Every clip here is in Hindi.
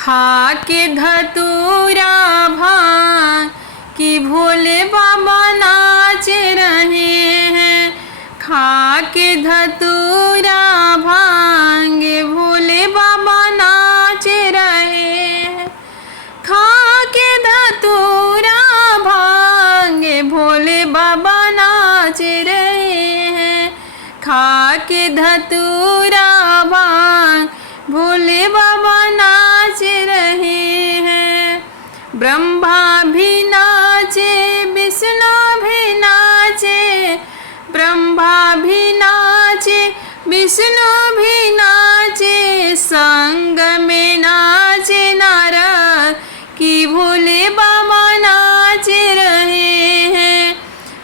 खा के धतूरा भांग कि भोले बाबा नाच रहे हैं। खा के धतूरा भांग भोले बाबा नाच रहे हैं। खा के धतूरा भांग भोले बाबा नाच रहे हैं। खा के धतूरा भांग भोले बाबा नाच रहे हैं। ब्रह्मा भी नाचे विष्णु भी नाचे, ब्रह्मा भी नाचे विष्णु भी नाचे, संग में नाचे नारद कि भोले बाबा नाच रहे हैं।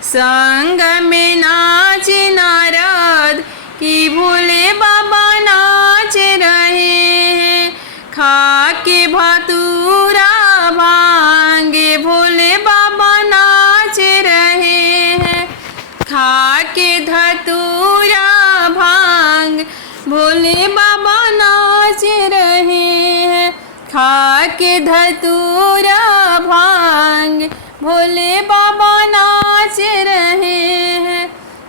संग में नाचे नारद कि भोले बाबा नाच रहे हैं। खा के धतूरा भांग भोले बाबा नाच रहे हैं। खा के धतूरा भांग भोले बाबा नाच रहे हैं। खा के धतूरा भांग भोले बाबा नाच रहे हैं।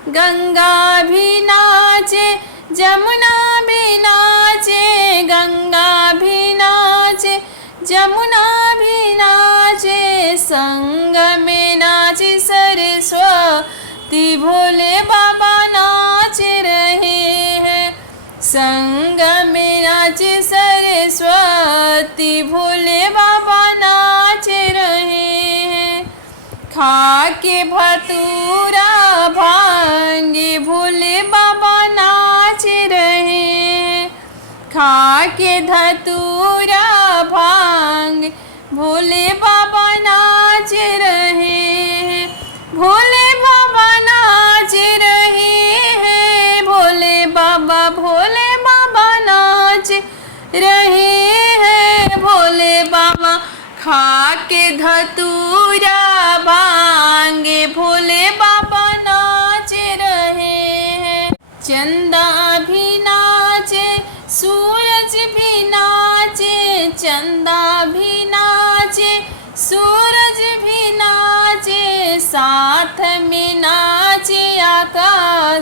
गंगा भी नाचे जमुना भी नाचे, गंगा भी नाचे जमुना भी नाचे, संग में नाचे सरस्वती भोले बाबा नाच रहे हैं। संग में नाचे सरस्वती भोले बाबा नाच रहे हैं। खा के धतूरा भांग भोले बाबा नाच रहे हैं। खा के धतूरा भांग भोले बाबा नाच रहे हैं। भोले बाबा नाच रहे हैं। भोले बाबा नाच रहे हैं। भोले बाबा खा के धतूरा भांग भोले बाबा नाच रहे हैं। चंदा भी नाचे सूरज भी नाचे, चंदा भी नाचे सूरज भी नाचे, साथ में नाचे आकाश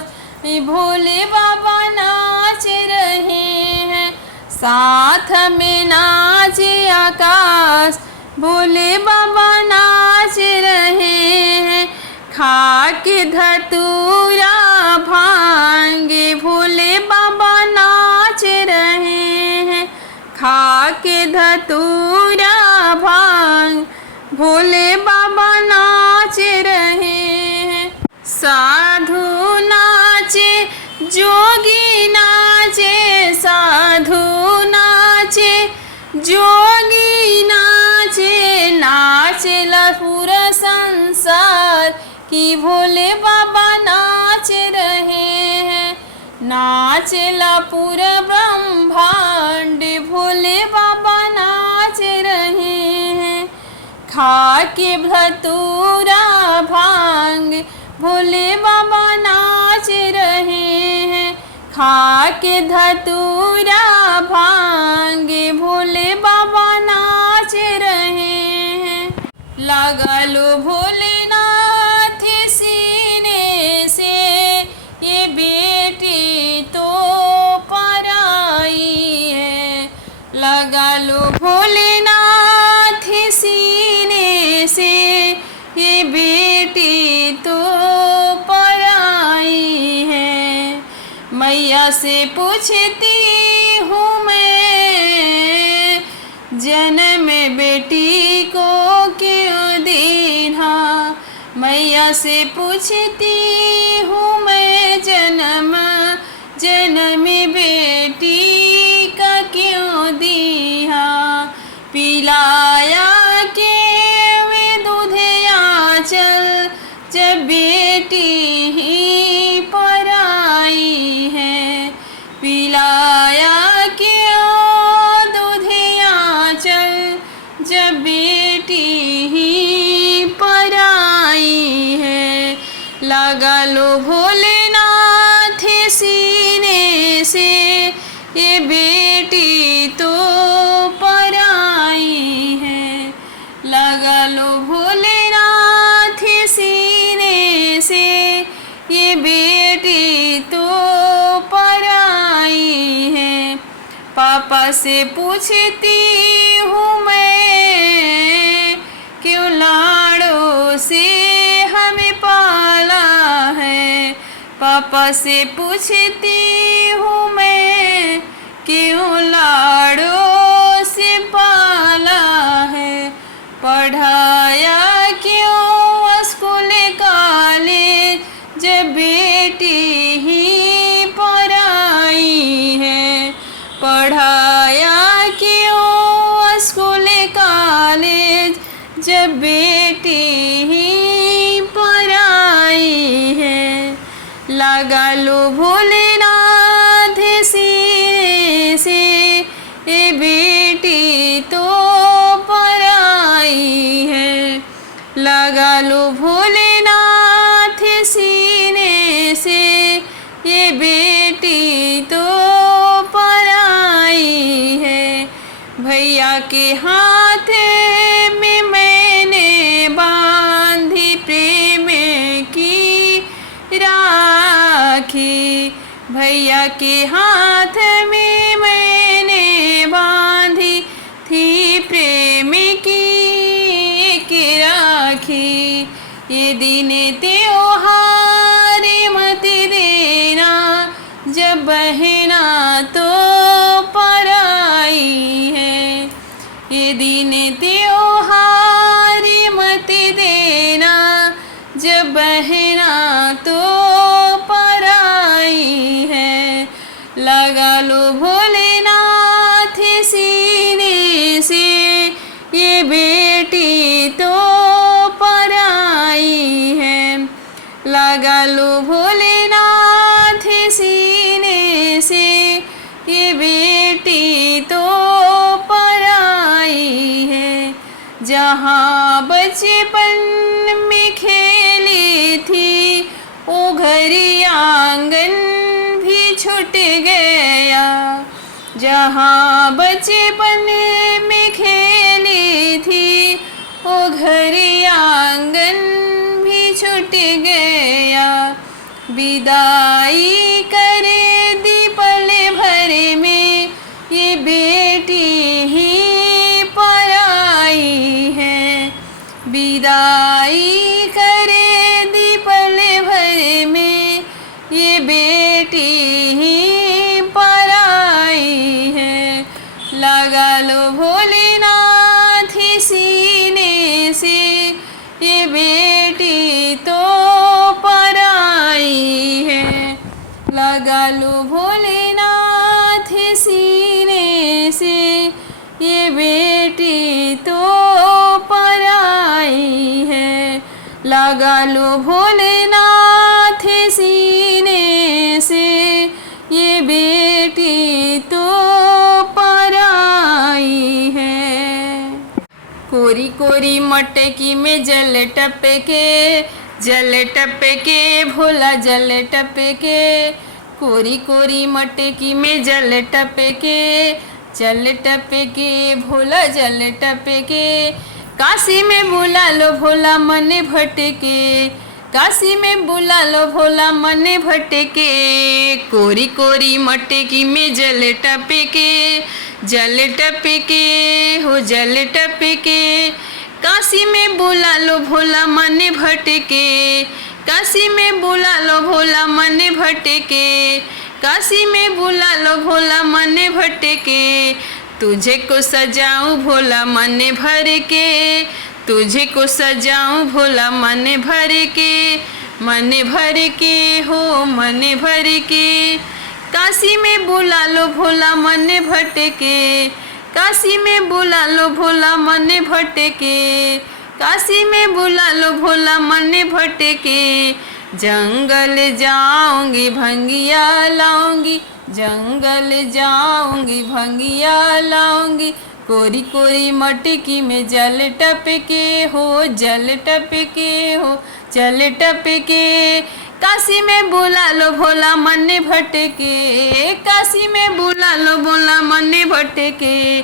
भोले बाबा नाच रहे हैं। साथ में नाचे आकाश भोले बाबा नाच रहे हैं। खा के धतूरा भांग भोले बाबा नाच रहे हैं। खा के धतूरा भांग भोले बाबा नाच रहे हैं। साधु नाचे जोगी नाचे, साधु नाचे जोगी नाचे, नाचेला पूरा संसार कि भोले बाबा नाच रहे हैं। नाचेला पूरा ब्रह्मांड भोले बाबा नाच रहे हैं। खा के धतूरा भांग भोले बाबा नाच रहे हैं। खा के धतूरा भांग भोले बाबा नाच रहे हैं। लगा लो भोलेनाथ सीने से, ये बेटी तो पराई है। लगा लो भोलेनाथ सीने से, ये बेटी तो पराई है। मैया से पूछती हूँ मैं, जन्म बेटी को क्यों दीना। मैया से पूछती हूँ मैं, जन्म बेटी का क्यों दिया। पिलाया के वे दूधिया चल, जब बेटी ही पराई है। पिलाया के दूधिया चल, जब बेटी ही पराई है। लगा लो भोलेनाथ सीने से, ये बेटी तो पराई से पूछती हूँ मैं, क्यों लाड़ों से हमें पाला है। पापा से पूछती हूँ मैं, क्यों लाड़ों से पाला है। पढ़ाया क्यों स्कूल कॉलेज, जब बेटी ही पराई है। पढ़ाया क्यों स्कूल कॉलेज, जब बेटी ही पराई है। लगा लो भोलेनाथ सीने से, ये बेटी तो पराई है। लगा लो भोलेनाथ सीने से, ये बेटी तो पराई है। भैया के हाथ में मैंने बांधी प्रेम की राखी। भैया के हाथ में मैंने बांधी थी प्रेम की एक राखी। ये दिन त्योहार मत देना, जब बहना तो पराई है। ये दिन त्योहार मत देना, जब बहना तो पराई है। लगा लो भोलेनाथ सीने से, ये बेटी तो पराई है। लगा लो भोलेनाथ सीने से, ये बेटी तो पराई है। जहाँ बचपन में खेली थी, वो घर आंगन भी छूट गया। जहाँ बचपन में खेली थी, वो घर आंगन भी छूट गया। विदाई करे दी पल भर में, ये बेटी ही पराई है। विदाई करे दी पल भर में, ये बेटी ही पराई है। लगा लो भोलेनाथ सीने से, ये बेटी तो पराई है। लगा लो भोलेनाथ सीने से, ये बेटी तो पराई है। लगा लो भोलेनाथ सीने से, ये बेटी तो पराई है। कोरी कोरी मटकी में जल टपके, जल टपके भोला जल टपके। कोरी कोरी मटकी में जल टपके, जल टपके भोला जल टपके। काशी में बुला लो भोला मन भटके, काशी में बुला लो भोला मन भटके। कोरी कोरी मटकी में जल टपके, जल टपके हो जल टपके। काशी में बुला लो भोला मन भटके, काशी में बुला लो भोला मन भटके। काशी में बुला लो भोला मन भटके। तुझे को सजाऊं भोला मन भर के, तुझे को सजाऊं भोला मन भर के। मन भर के हो मन भर के। काशी में बुला लो भोला मन भटके, काशी में बुला लो भोला मन भटके। काशी में बुला लो भोला मन भटके। जंगल जाऊंगी भंगिया लाऊंगी, जंगल जाऊंगी भंगिया लाऊंगी। कोरी कोरी मटकी में जल टपके हो, जल टपके हो जल टपके। काशी में बुला लो भोला मन भटके, काशी में बुला लो भोला मन भटके।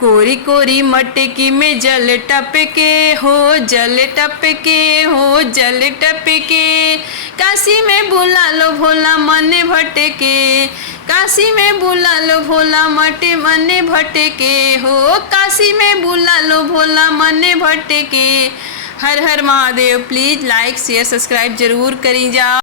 कोरी कोरी मटकी में जल टपके हो, जल टपके हो जल टपके। काशी में बुला लो भोला मने भटके, काशी में बुला लो भोला मने भटके हो, काशी में बुला लो भोला मने भटके। Har Har Mahadev. Please like share subscribe जरूर करी जाओ।